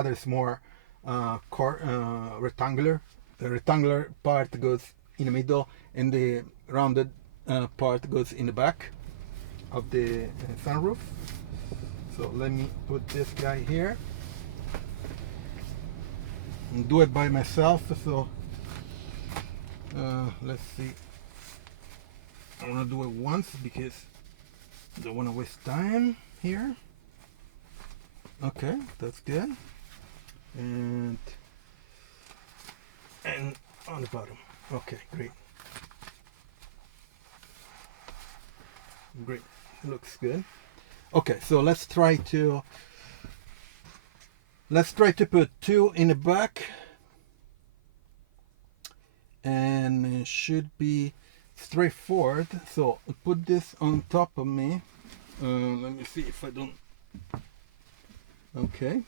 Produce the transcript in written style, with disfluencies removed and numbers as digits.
other is more rectangular. The rectangular part goes in the middle, and the rounded part goes in the back of the sunroof. So let me put this guy here and do it by myself. So let's see. I want to do it once because I don't want to waste time here. Okay, that's good. And on the bottom. Okay, great. Great, looks good. Okay, so let's try to put two in the back, and it should be straightforward. So I'll put this on top of me. Let me see if I don't. Okay,